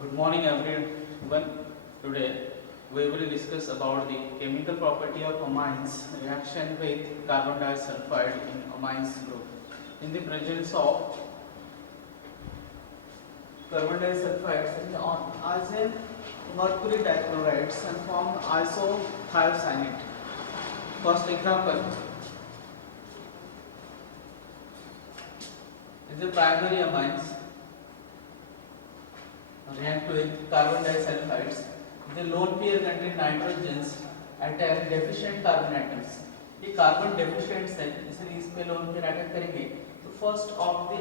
Good morning everyone. Today we will discuss about the chemical property of amines reaction with carbon disulfide in amines group. In the presence of carbon disulfide on as a mercury dichlorides and form isothiocyanate. First example is the primary amines react with carbon disulfides. The lone pair contain nitrogens attack deficient carbon atoms. ये carbon deficient है इसलिए इस पे lone pair attack करेंगे. तो first of the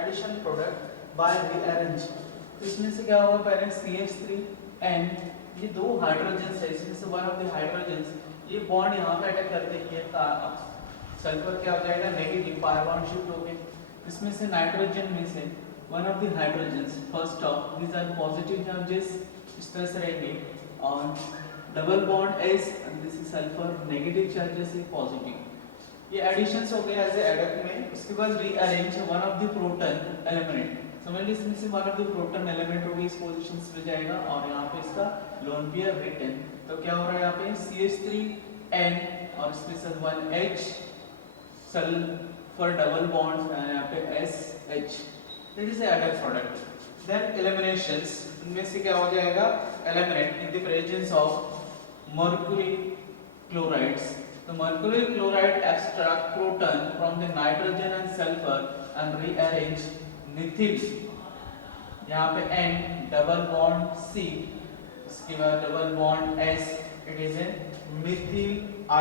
addition product by rearrange. तो इसमें से क्या होगा पहले CH3N ये दो हाइड्रोजन्स है इसमें से वन ऑफ द हाइड्रोजन्स ये बॉन्ड यहाँ पे अटैक करते हैं सल्फर क्या हो जाएगा नेगेटिव पाई बॉन्ड शिफ्ट हो गए. इसमें से नाइट्रोजन में से one of the hydrogens first of these are positive charges इस तरह से रहेंगे और double bond S and this is sulphur negative charges है पॉजिटिव. ये एडिशंस हो गए एज ए एडक में. उसके बाद rearrange one of the proton element समझ लीजिए इसमें से one of the proton element होगी इस पोजीशंस पे जाएगा और यहाँ पे इसका लोन पेयर रिटर्न. तो क्या हो रहा है यहाँ पे CH3N और इसके साथ 1H सल्फर डबल बॉन्ड यहाँ पे SH. That is the added product. Then eliminations. इनमें से क्या हो जाएगा? Eliminate in the presence of mercury chlorides. The mercury chloride extract proton from the nitrogen and sulfur and rearrange methyl. यहाँ पे N double bond C. इसके बाद double bond S. It is a methyl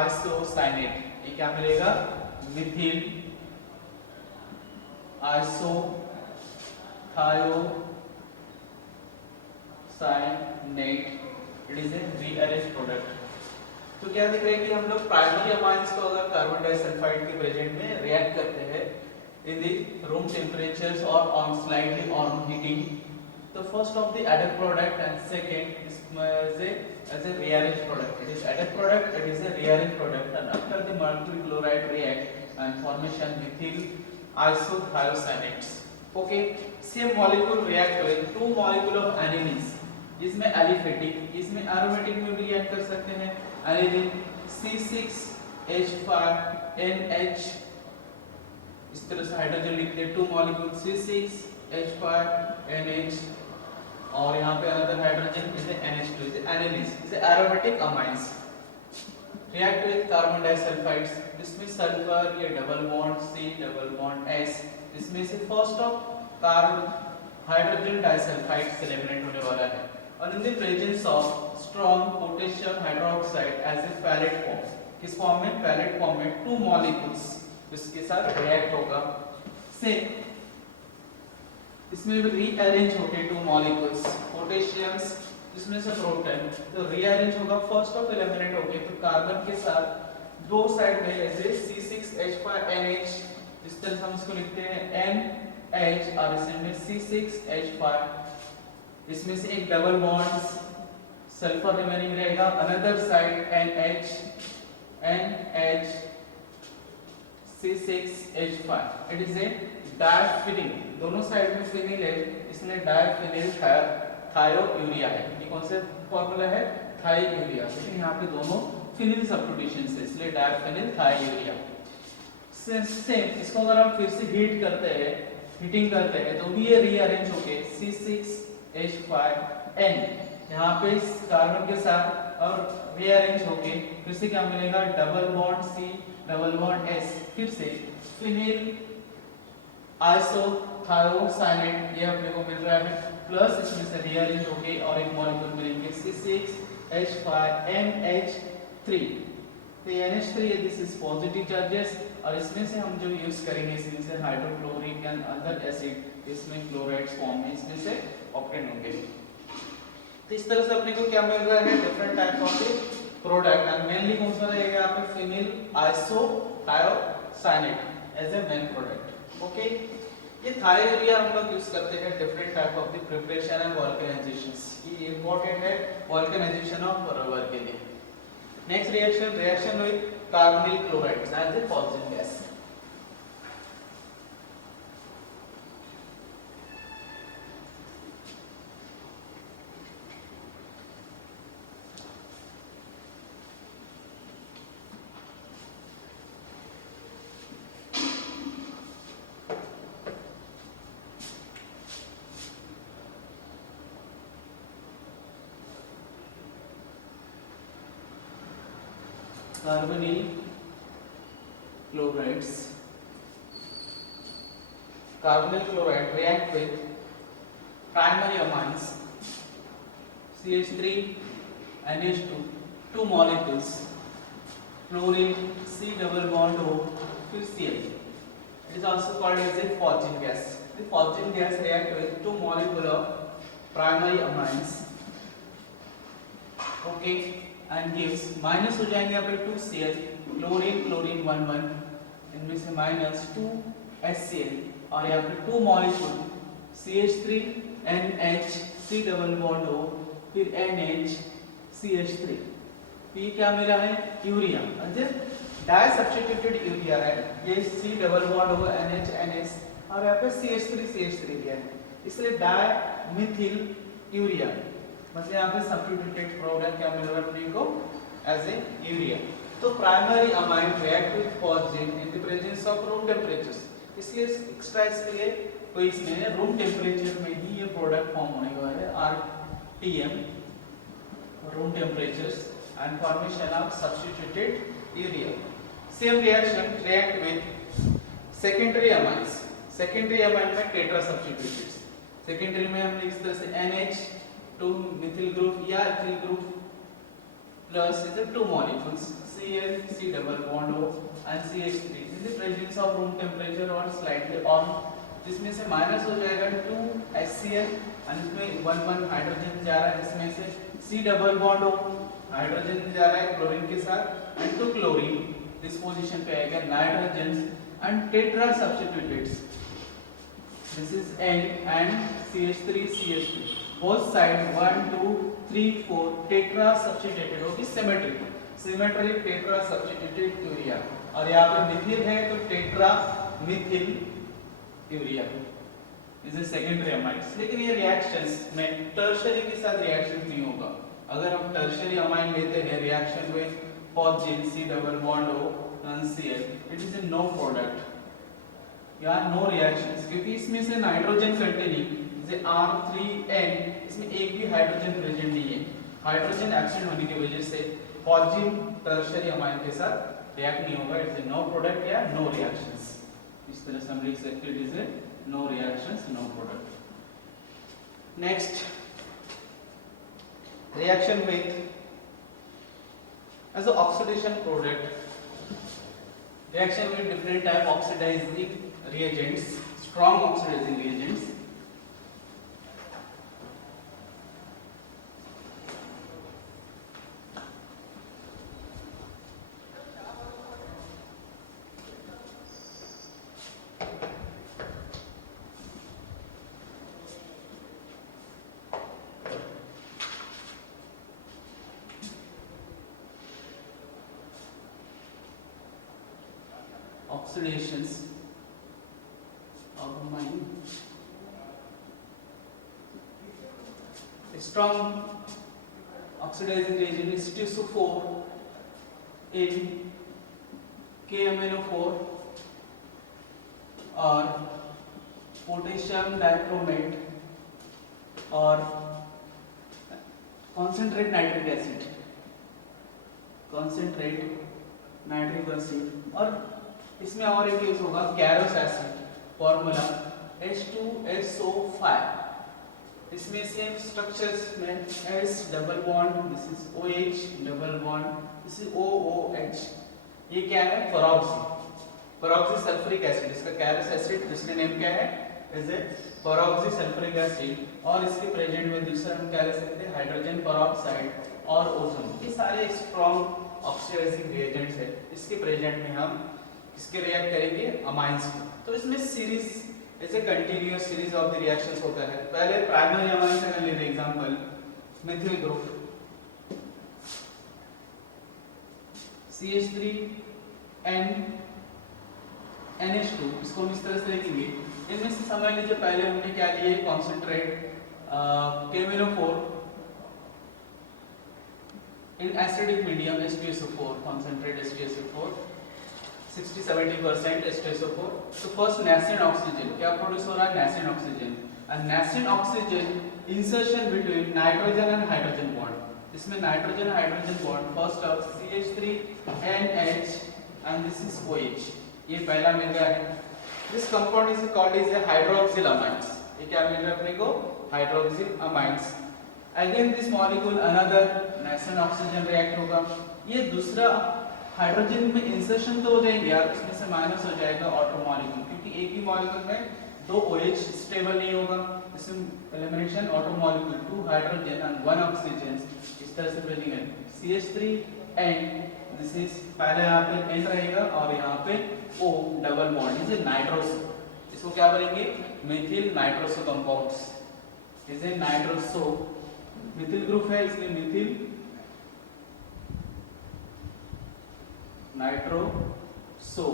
isocyanate. ये क्या मिलेगा? Methyl isocyanate. It is a rearranged product. तो क्या दिख रहा है कि हम लोग प्राइमरी अमाइंस को अगर कार्बन डाइसल्फाइड के प्रेजेंट में रिएक्ट करते हैं इन द रूम टेम्परेचर्स और ऑन स्लाइटली ऑन हीटिंग. तो first of the added product and second as a rearranged product. It is added product, it is a rearranged product, and after the mercury chloride react and formation methyl isothiocyanates. Okay, same molecule react with two molecule of aniline. इसमें aliphatic, इसमें aromatic में भी react कर सकते हैं. aniline C6H5NH इस तरह से हाइड्रोजन लिखते हैं. two molecule C6H5NH और यहाँ पे another hydrogen is NH2 is aniline is aromatic amines react with carbon disulfides. इसमें सल्फर ये double bond C double bond S इसमें से first of carbon hydrogen disulphide से एलिमिनेट होने वाला है और in the presence of strong potassium hydroxide as a pellet form. किस फॉर्म में? पैलेट फॉर्म में टू मॉलिक्यूल्स इसके साथ रिएक्ट होगा. से इसमें भी रीअरेंज होके टू मॉलिक्यूल्स पोटेशियम्स इसमें से प्रोटॉन तो रीअरेंज होगा फर्स्ट ऑफ एलिमिनेट होके तो कार्बन के साथ दो साइड में ऐसे C6H5NH इस तरह से हम इसको लिखते हैं NH और इसमें C6H5 इसमें से एक डबल बॉन्ड सल्फर रिमेनिंग रहेगा. Another side NH C6H5 it is a diphenyl. दोनों साइड में फिनिल है इसलिए डायफिनिल थायोयूरिया है. ये कौन से फॉर्मूला है? थायोयूरिया. लेकिन यहाँ पे दोनों फिनिल सब्स्टिट्यूशन से इसलिए डायफिनिल थायोयूरिया. सेम इसको अगर हम फिर से हीटिंग करते हैं तो भी ये रीअरेंज होके C6H5N यहाँ पे इस कार्बन के साथ और रीअरेंज होके फिर से क्या मिलेगा? Double bond C double bond S फिर से फिनिल आइसोथायोसाइनेट ये अपने को मिल रहा है प्लस इसमें से रीअरेंज होके और एक मॉलिक्यूल मिलेंगे C6H5NH3. तो NH3 this is positive charges और इसमें से हम जो यूज करेंगे इसमें से हाइड्रोक्लोरिक एंड अदर एसिड इसमें क्लोराइड्स फॉर्म में इसमें से ऑप्टेन होंगे. तो इस तरह से अपने को क्या मिल रहा है? Different type of product and mainly कौन सा रहेगा यहाँ पे? Phenyl isothiocyanate as a main product. Okay, ये थायोयूरिया हम लोग यूज करते हैं different type of the preparation and vulcanisations. ये इंपॉर्टेंट है वोल्केनाइजेशन ऑफ रबर के लिए. Next reaction with carbonyl chloride as a positive gas. carbonyl chlorides. Carbonyl chloride react with primary amines CH3 NH2, two molecules, chlorine C double bond O, फिर Cl. It is also called as a phosgene gas. The phosgene gas react with two molecules of primary amines, okay, and gives minus हो जाएंगे यहाँ पे 2Cl, chlorine chlorine 1 इनमें से minus 2HCl और यहाँ पे two molecule CH3 NH C double bond O फिर NH CH3. ये क्या मिला है? यूरिया. डाई सब्स्टिट्यूटेड यूरिया है ये C double bond O NH NH और यहाँ पे CH3 दिया है इसलिए डाई मिथिल यूरिया मतलब यहाँ पे सब्स्टिट्यूटेड प्रोडक्ट क्या मिल रहा है अपने को एज ए यूरिया. तो primary amine react with phosgene in the presence of room temperatures. इसलिए एक्स्ट्रा इसलिए कोई इसमें रूम टेम्परेचर में ही ये प्रोडक्ट फॉर्म होने वाला है RTM room temperatures and formation of substituted urea. Same reaction react with secondary amines. Secondary amine में टेट्रा सब्स्टिट्यूटेड्स. सेकेंडरी में हमने इस तरह से NH2 मिथिल ग्रुप या ethyl group plus is the two molecules Cl C double bond O and CH3 in the presence of room temperature or slightly on. जिसमें से minus हो जाएगा 2HCl और इसमें 1 हाइड्रोजन जा रहा है इसमें से C double bond O hydrogen जा रहा है क्लोरीन के साथ एंड 2 क्लोरीन दिस पोजीशन पे आएगा nitrogen and tetra substituteds. This is N and CH3 both side 1 2 3 4 tetra substituted होगी सिमेट्रिक टेट्रा सब्स्टिट्यूटेड यूरिया और यहाँ पे मिथिल है तो tetra methyl urea is a secondary amines. लेकिन ये रिएक्शंस में टर्शियरी के साथ रिएक्शन नहीं होगा. अगर हम टर्शियरी अमाइन लेते हैं reaction with phosgene C double bond O and Cl it is a no product या नो रिएक्शंस क्योंकि इसमें से नाइट्रोजन कंटेनिंग जैसे R3N इसमें एक भी हाइड्रोजन प्रेजेंट नहीं है. हाइड्रोजन एब्सेंट होने की वजह से phosgene टर्शियरी अमाइन के साथ रिएक्ट नहीं होगा. इट्स ए नो प्रोडक्ट या नो रिएक्शंस. इस तरह से हम लिख सकते हैं it is a no reactions no product. Next reaction with as a oxidation product reaction with different type oxidizing reagents strong oxidizing reagents. Oxidations of amine. Strong oxidizing reagent is H2SO4 in KMnO4 or potassium dichromate or concentrate nitric acid और इसमें और एक use होगा Carolus acid formula H2SO5. इसमें same structures में S double bond this is OH double bond this is OOH. ये क्या है? Peroxy sulphuric acid. इसका कैरोस एसिड जिसका नेम क्या है is a peroxy sulphuric acid और इसके प्रेजेंट में दूसरा हम क्या ले सकते हैं हाइड्रोजन पेरोक्साइड और ओजोन. ये सारे स्ट्रॉन्ग ऑक्सीडाइजिंग रिएजेंट्स है. इसके प्रेजेंट में हम इसके रिएक्ट करेंगे अमाइंस को. तो इसमें सीरीज ऐसे continuous series of the reactions होता है. पहले प्राइमरी अमाइन से ले लें example methyl group CH3N NH2 इसको हम इस तरह से लिखेंगे. इनमें से समझ लीजिए पहले हमने क्या लिए concentrate KMnO4 in acidic medium H2SO4 concentrate H2SO4 60-70% H2SO4. तो फर्स्ट nascent oxygen क्या प्रोड्यूस हो रहा है nascent oxygen and nascent oxygen insertion between nitrogen and hydrogen bond. इसमें nitrogen hydrogen bond first of CH3NH and this is OH, ये पहला मिल गया है। This compound is called is hydroxyl amines, ये क्या मिल रहा है अपने को, hydroxyl amines. Again this molecule another nation oxygen react होगा, ये दूसरा हाइड्रोजन में इंसर्शन तो हो जाएंगे यार, इसमें से माइनस हो जाएगा ऑटो मॉलिक्यूल, क्योंकि एक ही मॉलिक्यूल में दो OH स्टेबल नहीं होगा, इसमें elimination auto molecule, 2 hydrogen and 1 oxygen, इस तरह से प्रेजेंट है CH3 एंड दिस इज पहले यहाँ पे N रहेगा और यहाँ पे O double bond is nitroso, इसको क्या बोलेंगे, Mithil nitroso compounds, is a nitroso, methyl group है इसलिए मिथिल नाइट्रोसो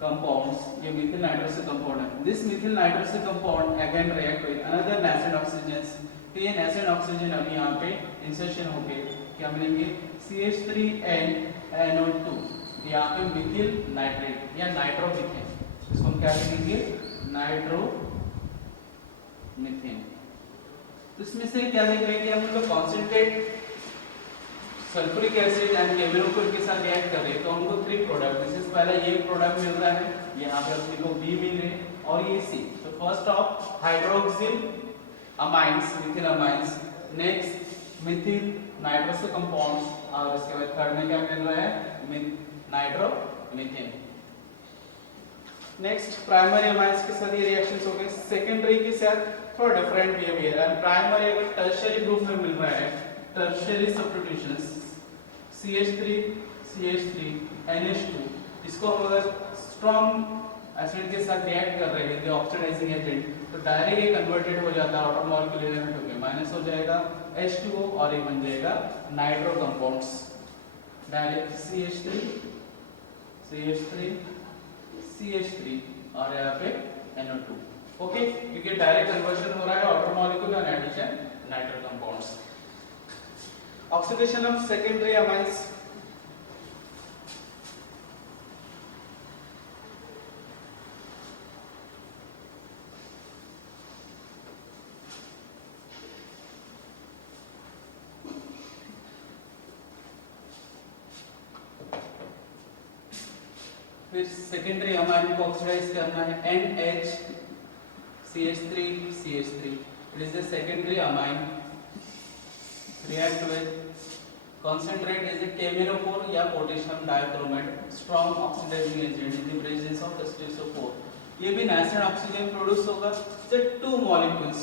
compounds, ये methyl nitrous compound है। This methyl nitrous compound again react with another nascent oxygens, तो ये nascent oxygen अभी यहाँ पे insertion होके क्या मिलेंगे CH3NNO2, यहाँ पे methyl nitrate या नाइट्रोमीथेन, इसको हम क्या कहेंगे, नाइट्रोमीथेन। तो इसमें से क्या देख रहे हैं कि हम लोग कॉन्सेंट्रेट सल्फ्यूरिक एसिड एंड केमिरोक्विक के साथ रिएक्ट कर रहे हैं, तो हमको 3 प्रोडक्ट, दिस इज पहला ये प्रोडक्ट मिल रहा है, यहाँ पे अपने को B मिल रहे हैं और ये C। तो first of hydroxyl amines, Mithil amines, next Mithil nitroso compounds और इसके बाद थर्ड में क्या मिल रहा है, नाइट्रोमीथेन। नेक्स्ट प्राइमरी अमाइंस के साथ ये रिएक्शंस हो गए, सेकेंडरी के साथ थोड़ा डिफरेंट बिहेवियर है, प्राइमरी अगर टर्शियरी ग्रुप में मिल रहा है, टर्शियरी सब्स्टिट्यूशंस CH3 NH2, इसको हम अगर स्ट्रॉन्ग एसिड के साथ रिएक्ट कर रहे हैं, ऑक्सीडाइजिंग एजेंट, तो डायरेक्ट ये कन्वर्टेड हो जाता है ऑटो मॉलिक्यूल एलिमेंट होके माइनस हो जाएगा H2O और ये बन जाएगा नाइट्रो कंपाउंड्स, डायरेक्ट CH3 और यहाँ पे NO2, ओके, क्योंकि डायरेक्ट कन्वर्शन हो रहा है auto molecule and addition nitro compounds. Oxidation of secondary amines, फिर सेकेंडरी अमाइन को ऑक्सीडाइज करना है NHCH3 it is the secondary amine, react with concentrate is a chemirophore या potassium dichromate, strong oxidizing agent in the presence of H2SO4, ये भी nascent oxygen produce होगा, so 2 molecules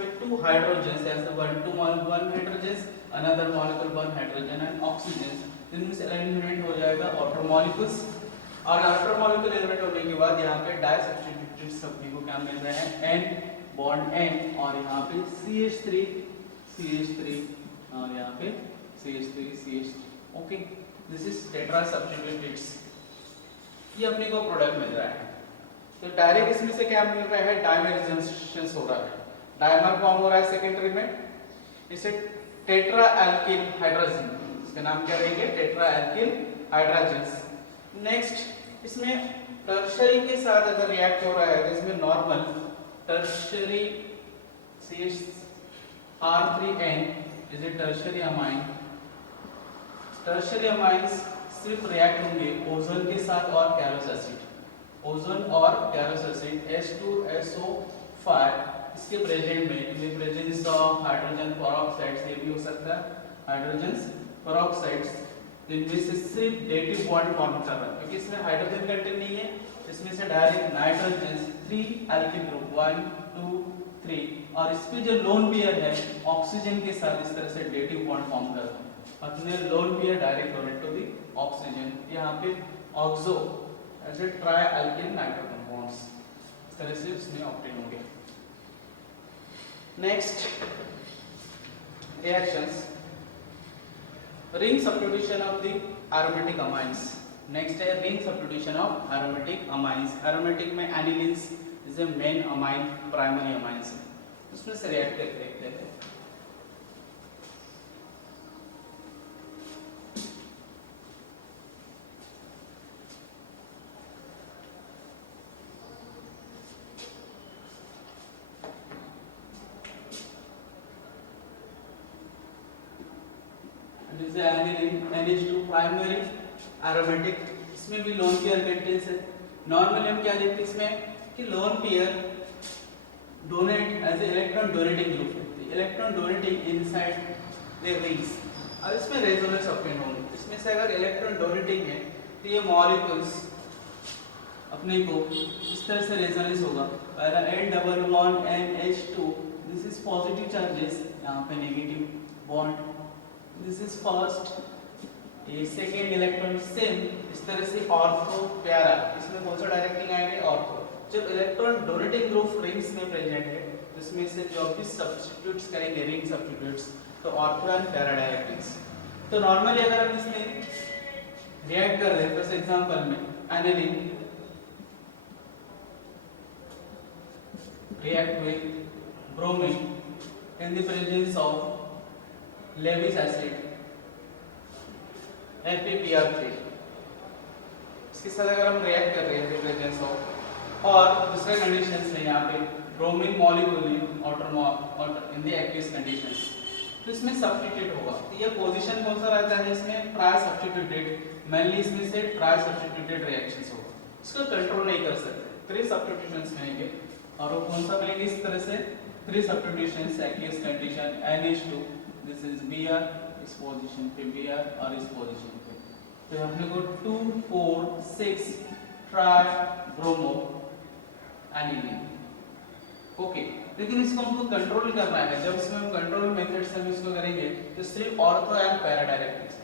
में 2 hydrogens, as the one hydrogens, another molecule 1 hydrogen and oxygen, इनमें से eliminate हो जाएगा outer molecules, और outer molecule एलिमिनेट होने के बाद यहाँ पे डाई सब्स्टिट्यूटेड सभी को क्या मिल रहा है, N बॉन्ड N और यहाँ पे CH3 और यहाँ पे CH3, okay, this is tetra substituteds, ये अपने को प्रोडक्ट मिल रहा है। तो डायरेक्ट इसमें से क्या मिल रहा है, डायमर रिजोनेंस हो रहा है, डायमर फॉर्म हो रहा है सेकेंडरी में, इसे टेट्रा एल्किल हाइड्रोजन, इसका नाम क्या रहेंगे, टेट्रा एल्किल हाइड्रोजन्स। नेक्स्ट इसमें टर्शियरी के साथ अगर रिएक्ट हो रहा है, इसमें normal tertiary R3N is a tertiary amine, tertiary amines सिर्फ रिएक्ट होंगे ओजोन के साथ और कैरोस एसिड, H2SO5, इसके प्रेजेंट में in the presence of hydrogen peroxides, ये भी हो सकता है हाइड्रोजन पेरोक्साइड्स, जिनमें से सिर्फ डेटिव बॉन्ड फॉर्म कर रहा है, क्योंकि इसमें हाइड्रोजन कंटेंट नहीं है, इसमें से डायरेक्ट नाइट्रोजन 3 एल्किल ग्रुप 1 2 3 और इस पे जो लोन पेयर है ऑक्सीजन के साथ इस तरह से डेटिव बॉन्ड फॉर्म करता है, अपने lone pair direct donate to the oxygen, यहाँ पे oxo as a tri alkyl nitro compounds, इस तरह से इसमें ऑब्टेन होंगे। Next reactions, ring substitution of the aromatic amines, next है ring substitution of aromatic amines, aromatic में anilines is a main amine, primary amines, उसमें से रिएक्ट करके देखते हैं। जैसे एनिलीन NH2 प्राइमरी एरोमेटिक, इसमें भी लोन पेयर कंटेंस है। नॉर्मली हम क्या देखते हैं इसमें कि lone pair donate as electron donating group, electron donating inside the rings. अब इसमें रेजोनेंस ऑब्टेन होंगे, इसमें से अगर इलेक्ट्रॉन डोनेटिंग है तो ये मॉलिक्यूल्स अपने को इस तरह से रेजोनेंस होगा। पहला N double bond NH2, this is positive charges, यहाँ पे negative bond, this is first, ये सेकेंड इलेक्ट्रॉन सेम इस तरह से ऑर्थो प्यारा, इसमें कौन सा डायरेक्टिंग आएगा ऑर्थो। जब इलेक्ट्रॉन डोनेटिंग ग्रुप रिंग्स में प्रेजेंट है तो इसमें से जो भी सब्स्टिट्यूट्स करेंगे रिंग सब्स्टिट्यूट्स तो ऑर्थो एंड पैरा डायरेक्टिंग्स। तो नॉर्मली अगर हम इसमें रिएक्ट कर रहे हैं फॉर एग्जांपल में aniline react with bromine in the presence of Lewis acid FePr3, इसके साथ अगर हम रिएक्ट कर रहे हैं in the presence of, और दूसरे कंडीशंस में यहाँ पे bromine molecule in the aqueous conditions, तो इसमें सब्स्टिट्यूट होगा। तो ये पोजीशन कौन सा रहता है इसमें ट्राई सब्स्टिट्यूटेड, मेनली इसमें से ट्राई सब्स्टिट्यूटेड रिएक्शंस होगा, इसको कंट्रोल नहीं कर सकते। 3 सब्स्टिट्यूशंस मिलेंगे और वो कौन सा मिलेंगे इस तरह से 3 substitutions aqueous condition NH2, this is Br, इस पोजीशन पे Br और इस पोजीशन पे, तो अपने को 2 4 6 ट्राई ब्रोमो एनिलीन। ओके, लेकिन इसको हमको कंट्रोल करना है। जब इसमें हम कंट्रोल मेथड से हम इसको करेंगे तो सिर्फ ऑर्थो एंड पैरा डायरेक्टिंग्स,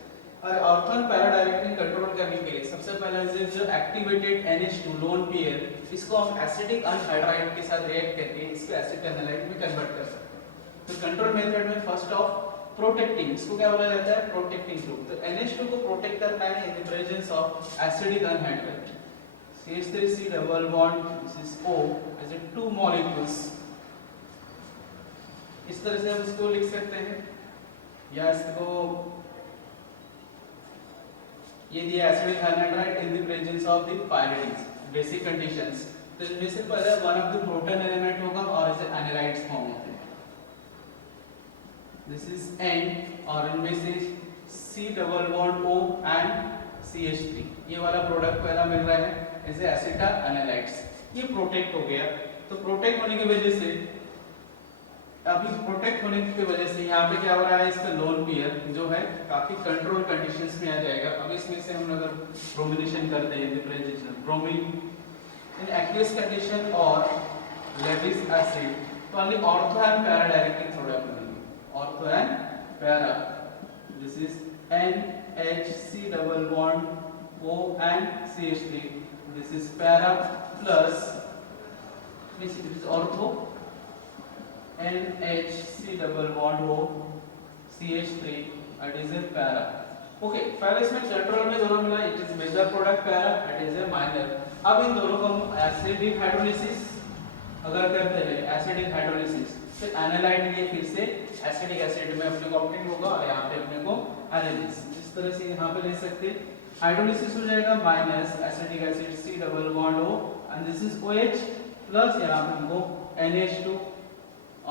और ortho and para directing control करने के लिए सबसे पहले जो एक्टिवेटेड NH2 लोन पेयर, इसको हम एसिडिक अनहाइड्राइड के साथ रिएक्ट करके इसको एसिड एनालाइट में कन्वर्ट कर सकते हैं। तो कंट्रोल मेथड में फर्स्ट ऑफ प्रोटेक्टिंग, इसको क्या बोला जाता है प्रोटेक्टिंग ग्रुप। तो NH2 को प्रोटेक्ट करना है in the presence of acidic anhydride, CH3C double bond, this is O as a 2 molecules, इस तरह से हम इसको लिख सकते हैं, या इसको ये दिया acidic anhydride in the presence of the pyridines, basic conditions. तो इनमें से पहले one of the proton element होगा और इसे एनालाइड्स फॉर्म होते हैं, दिस इज N, और इनमें से C double bond O and CH3, ये वाला प्रोडक्ट पहला मिल रहा है ऐसे एसिटा एनालाइड्स, ये प्रोटेक्ट हो गया। तो प्रोटेक्ट होने की वजह से, अभी प्रोटेक्ट होने की वजह से यहाँ पे क्या हो रहा है, इसका लोन पेयर जो है काफी कंट्रोल कंडीशंस में आ जाएगा। अब इसमें से हम अगर ब्रोमिनेशन करते हैं present bromine in aqueous condition और लेविस एसिड, तो only ortho and para directing product बनेंगे, ortho and para, this is NHC double bond O and CH3, this is para plus this is ortho NHC double bond O CH3 it is a para। Okay, पहले इसमें control में दोनों मिला, it is major product para, it is a minor. अब इन दोनों को हम एसिडिक हाइड्रोलिसिस अगर करते हैं, एसिडिक हाइड्रोलिसिस फिर एनालाइड लिए फिर से एसिडिक एसिड में अपने को ऑप्टेन होगा और यहाँ पे अपने को एनालिसिस, इस तरह से यहाँ पे ले सकते हैं। हाइड्रोलिसिस हो जाएगा minus acidic acid C double bond O and this is OH plus यहाँ पे हमको NH2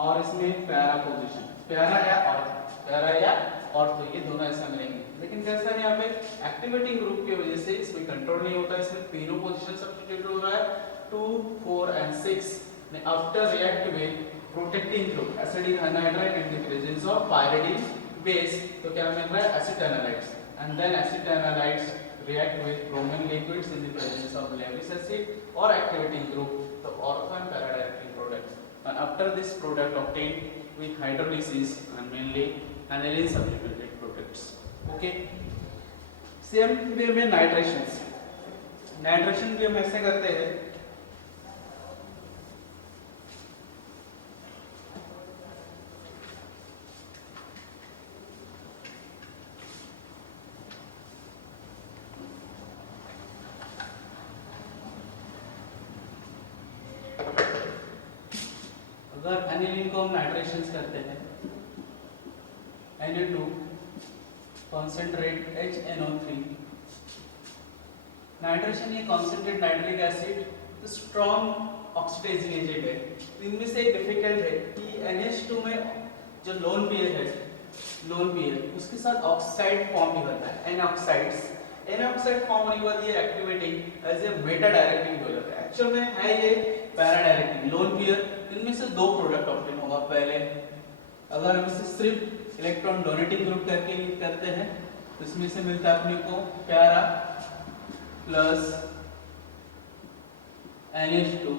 और इसमें पैरा पोजीशन, पैरा या ऑर्थो, ये दोनों ऐसा मिलेंगे। लेकिन कैसा है यहाँ पे एक्टिवेटिंग ग्रुप की वजह से इसमें कंट्रोल नहीं होता, इसमें तीनों पोजीशन सब्स्टिट्यूट हो रहा है 2 4 and 6 after react with protecting group acidic anhydride in the presence of pyridine base, तो क्या मिल रहा है acetanilides, and then acetanilides react with bromine liquids in the presence of Lewis acid or activating group, the ortho and para directing product, and after this product obtained with hydrolysis and mainly aniline substituted products। okay, same way में nitration भी हम ऐसे करते हैं, अगर aniline को हम नाइट्रेशंस करते हैं Na2 concentrate HNO3, नाइट्रेशन ये कॉन्सेंट्रेट नाइट्रिक एसिड तो स्ट्रॉन्ग ऑक्सीडाइजिंग एजेंट है। इनमें से एक डिफिकल्ट है कि NH2 में जो लोन पेयर है लोन पेयर, उसके साथ ऑक्साइड फॉर्म भी होता है, N oxides. N oxide form होने के बाद ये activating as a meta directing develop है। एक्चुअल में है ये पैरा डायरेक्टिंग लोन पेयर। इनमें से दो प्रोडक्ट ऑब्टेन होगा। पहले अगर हम इसे सिर्फ इलेक्ट्रॉन डोनेटिंग ग्रुप करके करते हैं तो इसमें से मिलता है अपने को para plus NH2,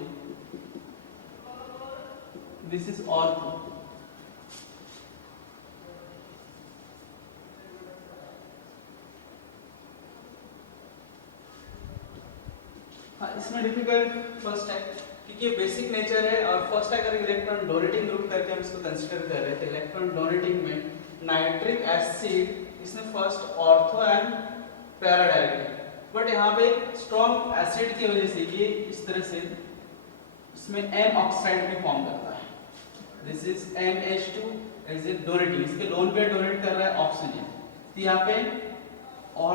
this is ortho. हाँ, इसमें डिफिकल्ट फर्स्ट है क्योंकि ये बेसिक नेचर है। और फर्स्ट अगर इलेक्ट्रॉन डोनेटिंग ग्रुप करके हम इसको कंसीडर कर रहे थे, इलेक्ट्रॉन डोनेटिंग में नाइट्रिक एसिड इसमें first ortho and para directing, but यहाँ पे स्ट्रॉन्ग एसिड की वजह से ये इस तरह से इसमें एन ऑक्साइड भी फॉर्म करता है। This is NH2 is it donating, इसके लोन पे डोनेट कर रहा है ऑक्सीजन। तो यहाँ पे और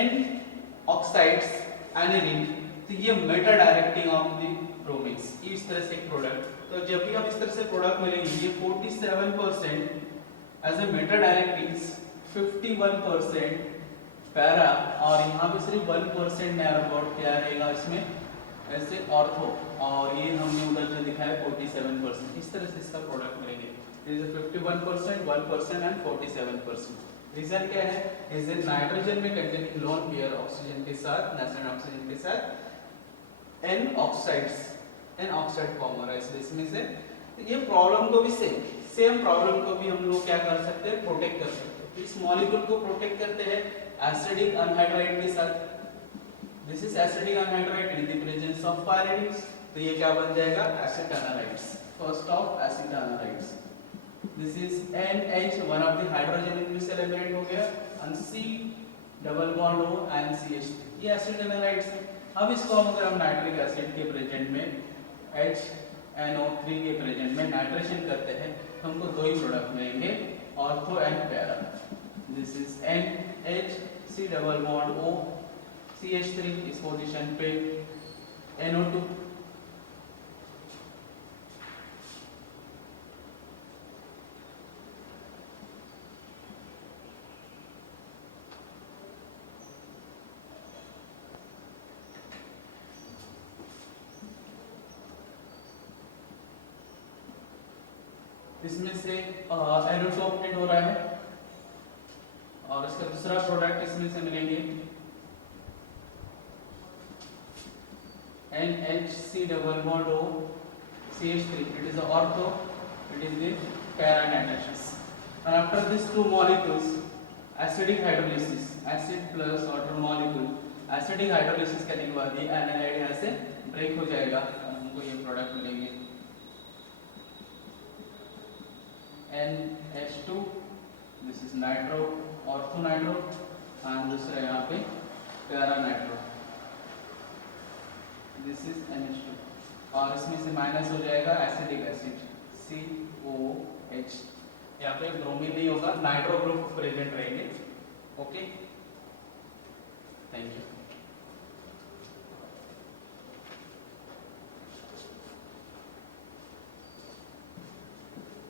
एन ऑक्साइड्स एनिलीन, तो ये मेटा डायरेक्टिंग ऑफ द ब्रोमिन्स, इस तरह से एक प्रोडक्ट। तो जब भी हम इस तरह से प्रोडक्ट मिलेंगे, ये 47% as a meta directing, 51% para, और यहाँ पे सिर्फ 1% नियर अबाउट क्या रहेगा इसमें ऐसे ऑर्थो, और ये हमने उधर जो दिखाया 47%। इस तरह से इसका प्रोडक्ट मिलेंगे। 51%, 1% एंड 47%। रीजन क्या है? इज इन नाइट्रोजन में कंटेनिंग लोन पेयर ऑक्सीजन के साथ, नेचुरल ऑक्सीजन के साथ N oxides, N oxide form हो रहा है इसमें से। तो ये प्रॉब्लम को भी सेम प्रॉब्लम को भी हम लोग क्या कर सकते हैं, प्रोटेक्ट कर सकते हैं। इस मॉलिक्यूल को प्रोटेक्ट करते हैं एसिडिक अनहाइड्राइड के साथ। This is acidic anhydride in the presence of pyridines, तो ये क्या बन जाएगा, acetanilides, first of acetanilides. This is NH, one of the hydrogen इनमें से एलिमिनेट हो गया, and C double bond O and CH3, ये एसिटानालाइड्स है। अब इसको हम अगर हम नाइट्रिक एसिड के प्रेजेंट में HNO3 के प्रेजेंट में नाइट्रेशन करते हैं तो हमको दो ही प्रोडक्ट मिलेंगे, ortho and para. This is NH, C double bond O, CH3 इस पोजीशन पे NO2। इसमें से NO2 ऑब्टेन हो रहा है, और इसका दूसरा प्रोडक्ट इसमें से मिलेंगे NHC double bond O, CH3, it is the ortho, it is the para nitrogenous, and after these two molecules acidic hydrolysis, acid plus water molecule acidic hydrolysis करने के बाद ये एनालाइड यहाँ से ब्रेक हो जाएगा और हमको ये प्रोडक्ट मिलेंगे NH2, this is nitro, ortho nitro, and दूसरा यहाँ पे para nitro, this is NH2, और इसमें से माइनस हो जाएगा एसिडिक एसिड COH, यहाँ पे ब्रोमीन नहीं होगा, नाइट्रो ग्रुप प्रेजेंट रहेंगे। Okay, thank you.